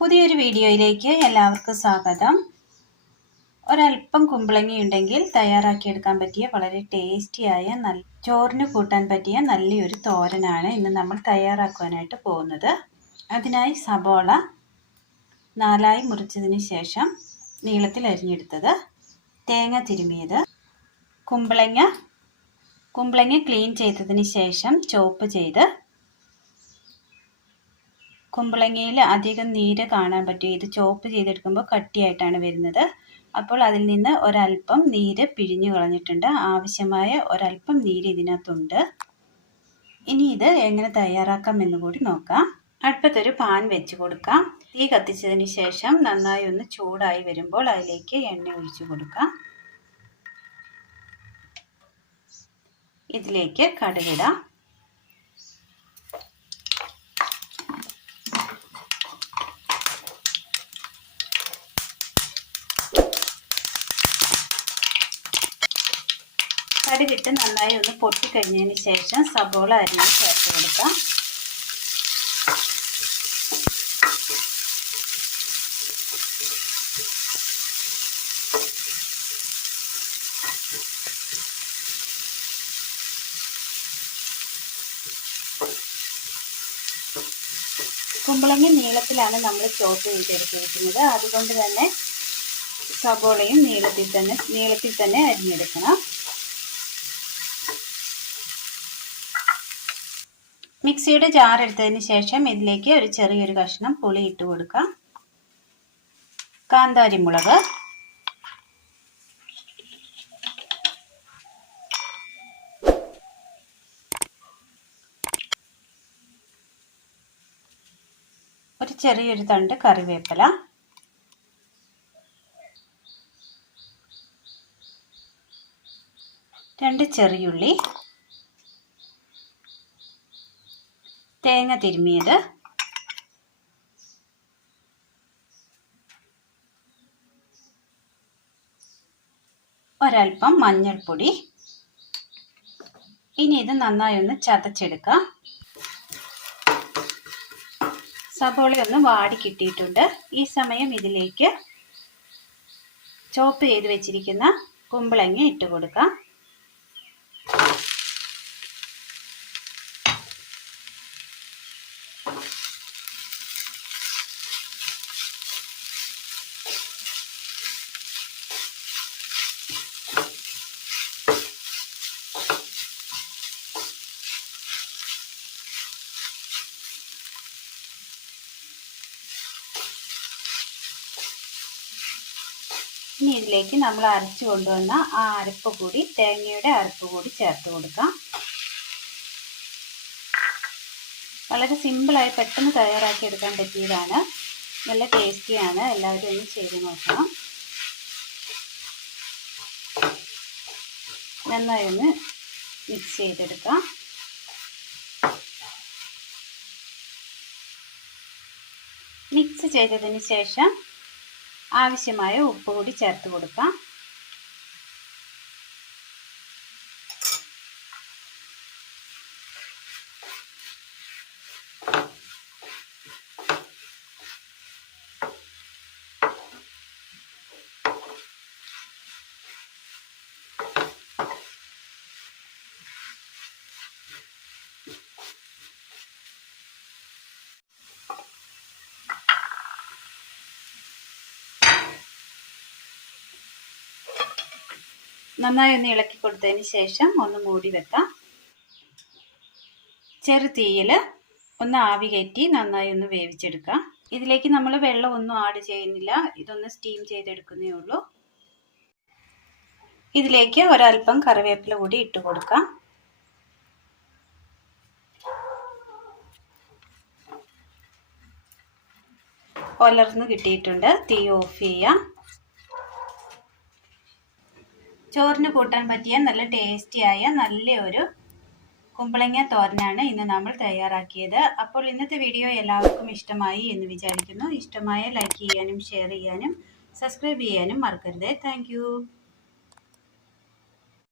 പുതിയൊരു വീഡിയോയിലേക്ക് എല്ലാവർക്കും സ്വാഗതം. ഒരല്പം കുമ്പളങ്ങയുണ്ടെങ്കിൽ തയ്യാറാക്കിയെടുക്കാൻ പറ്റിയ വളരെ ടേസ്റ്റിയായ ചോറിന് കൂട്ടാൻ പറ്റിയ നല്ലൊരു തോരനാണ് ഇന്ന് നമ്മൾ തയ്യാറാക്കുവാനായിട്ട് പോകുന്നത്. അതിനായി സബോള 4ആയി മുറിച്ചതിന് ശേഷം നീളത്തിൽ അരിഞ്ഞെടുത്തത്, തേങ്ങ തിരുമിയത്, കുമ്പളങ്ങ ക്ലീൻ ചെയ്തതിന് ശേഷം ചോപ്പ് ചെയ്ത്, കുമ്പളങ്ങയിൽ അധികം നീര് കാണാൻ പറ്റും. ഇത് ചോപ്പ് ചെയ്തെടുക്കുമ്പോൾ കട്ടിയായിട്ടാണ് വരുന്നത്. അപ്പോൾ അതിൽ നിന്ന് ഒരല്പം നീര് പിഴിഞ്ഞു കളഞ്ഞിട്ടുണ്ട്. ആവശ്യമായ ഒരല്പം നീര് ഇതിനകത്തുണ്ട്. ഇനി ഇത് എങ്ങനെ തയ്യാറാക്കാം എന്ന് കൂടി നോക്കാം. അടുപ്പത്തൊരു പാൻ വെച്ച് കൊടുക്കാം. തീ കത്തിച്ചതിന് ശേഷം നന്നായി ഒന്ന് ചൂടായി വരുമ്പോൾ അതിലേക്ക് എണ്ണ ഒഴിച്ചു കൊടുക്കാം. ഇതിലേക്ക് കടുകിടാം. കടുകിട്ട് നന്നായി ഒന്ന് പൊട്ടിക്കഴിഞ്ഞതിന് ശേഷം സബോള അരിഞ്ഞ് ചേർത്ത് കൊടുക്കാം. കുമ്പളങ്ങ നീളത്തിലാണ് നമ്മൾ ചോപ്പ് ചെയ്തെടുത്തിരിക്കുന്നത്. അതുകൊണ്ട് തന്നെ സബോളയും നീളത്തിൽ തന്നെ അരിഞ്ഞെടുക്കണം. മിക്സിയുടെ ജാർ എടുത്തതിന് ശേഷം ഇതിലേക്ക് ഒരു ചെറിയൊരു കഷ്ണം പുളി ഇട്ട് കൊടുക്കാം. കാന്താരി മുളക്, ഒരു ചെറിയൊരു തണ്ട് കറിവേപ്പില, രണ്ട് ചെറിയുള്ളി, തേങ്ങ തിരുമിയത്, ഒരൽപ്പം മഞ്ഞൾപ്പൊടി. ഇനി ഇത് നന്നായി ഒന്ന് ചതച്ചെടുക്കാം. സബോള ഒന്ന് വാടി കിട്ടിയിട്ടുണ്ട്. ഈ സമയം ഇതിലേക്ക് ചോപ്പ് ചെയ്ത് വെച്ചിരിക്കുന്ന കുമ്പളങ്ങ ഇട്ട് കൊടുക്കാം. ഇനി ഇതിലേക്ക് നമ്മൾ അരച്ചു കൊണ്ടുവന്ന ആ തേങ്ങയുടെ അരപ്പ് കൂടി ചേർത്ത് കൊടുക്കാം. വളരെ സിമ്പിളായി പെട്ടെന്ന് തയ്യാറാക്കി എടുക്കാൻ പറ്റിയതാണ്. നല്ല ടേസ്റ്റിയാണ്. എല്ലാവരും ഒന്ന് ചെയ്ത് നോക്കണം. നന്നായി ഒന്ന് മിക്സ് ചെയ്തെടുക്കാം. മിക്സ് ചെയ്തതിന് ശേഷം ആവശ്യമായ ഉപ്പ് കൂടി ചേർത്ത് കൊടുക്കാം. നന്നായി ഒന്ന് ഇളക്കി കൊടുത്തതിന് ശേഷം ഒന്ന് മൂടി വെക്കാം. ചെറുതീയിൽ ഒന്ന് ആവി കയറ്റി നന്നായി ഒന്ന് വേവിച്ചെടുക്കാം. ഇതിലേക്ക് നമ്മൾ വെള്ളം ഒന്നും ആഡ് ചെയ്യുന്നില്ല. ഇതൊന്ന് സ്റ്റീം ചെയ്തെടുക്കുന്നേ ഉള്ളൂ. ഇതിലേക്ക് ഒരൽപ്പം കറിവേപ്പില കൂടി ഇട്ട് കൊടുക്കാം. ഒലർന്ന് കിട്ടിയിട്ടുണ്ട്. തീ ഓഫ് ചെയ്യാം. ചോറിന് കൂട്ടാൻ പറ്റിയ നല്ല ടേസ്റ്റിയായ നല്ലൊരു കുമ്പളങ്ങ തോരനാണ് ഇന്ന് നമ്മൾ തയ്യാറാക്കിയത്. അപ്പോൾ ഇന്നത്തെ വീഡിയോ എല്ലാവർക്കും ഇഷ്ടമായി എന്ന് വിചാരിക്കുന്നു. ഇഷ്ടമായ ലൈക്ക് ചെയ്യാനും ഷെയർ ചെയ്യാനും സബ്സ്ക്രൈബ് ചെയ്യാനും മറക്കരുത്. താങ്ക്